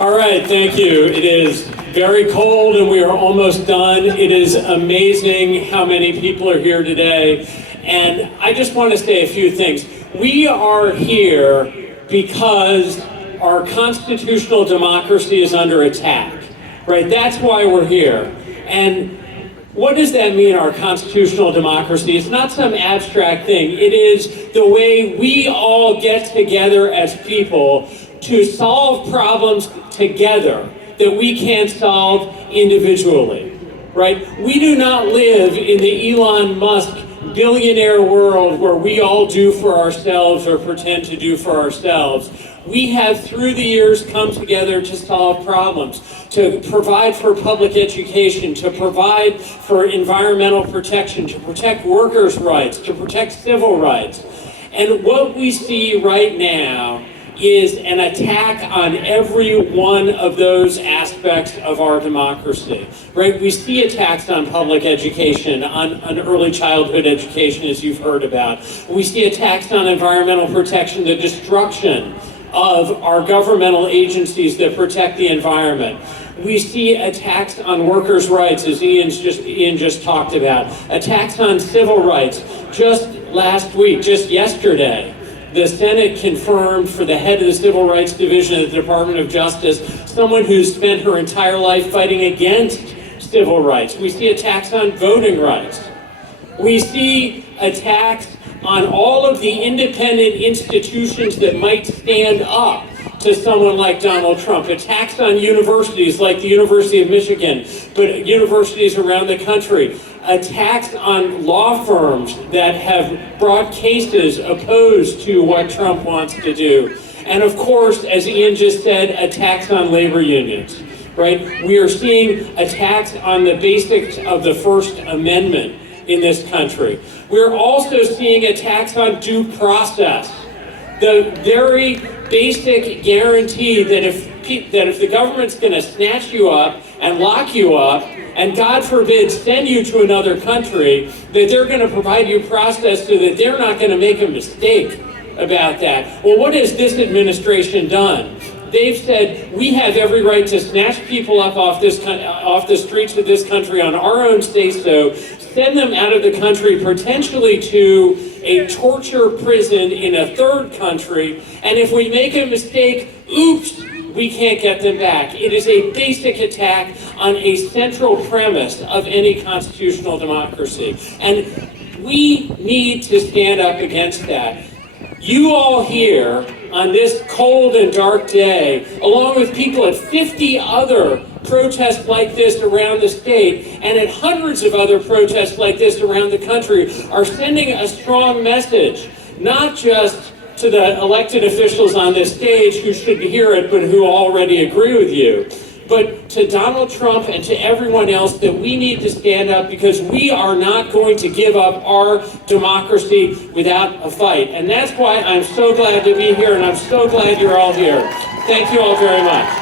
All right, thank you. It is very cold and we are almost done. It is amazing how many people are here today. And I just want to say a few things. We are here because our constitutional democracy is under attack, right? That's why we're here. And what does that mean, our constitutional democracy? It's not some abstract thing. It is the way we all get together as people to solve problems together that we can't solve individually, right? We do not live in the Elon Musk billionaire world where we all do for ourselves or pretend to do for ourselves. We have, through the years, come together to solve problems, to provide for public education, to provide for environmental protection, to protect workers' rights, to protect civil rights. And what we see right now is an attack on every one of those aspects of our democracy, right? We see attacks on public education, on early childhood education, as you've heard about. We see attacks on environmental protection, the destruction of our governmental agencies that protect the environment. We see attacks on workers' rights, as Ian just talked about. Attacks on civil rights. Just last week, just yesterday, the Senate confirmed for the head of the Civil Rights Division of the Department of Justice, someone who's spent her entire life fighting against civil rights. We see attacks on voting rights. We see attacks on all of the independent institutions that might stand up to someone like Donald Trump. Attacks on universities like the University of Michigan, but universities around the country. Attacks on law firms that have brought cases opposed to what Trump wants to do. And of course, as Ian just said, attacks on labor unions, right? We are seeing attacks on the basics of the First Amendment in this country. We're also seeing attacks on due process. The very basic guarantee that if the government's going to snatch you up and lock you up, and God forbid send you to another country, that they're going to provide you process so that they're not going to make a mistake about that. Well, what has this administration done? They've said, we have every right to snatch people up off the streets of this country on our own say-so, send them out of the country potentially to a torture prison in a third country, and if we make a mistake, oops, we can't get them back. It is a basic attack on a central premise of any constitutional democracy. And we need to stand up against that. You all here on this cold and dark day, along with people at 50 other protests like this around the state, and at hundreds of other protests like this around the country, are sending a strong message, not just to the elected officials on this stage who should hear it, but who already agree with you, but to Donald Trump and to everyone else, that we need to stand up because we are not going to give up our democracy without a fight. And that's why I'm so glad to be here, and I'm so glad you're all here. Thank you all very much.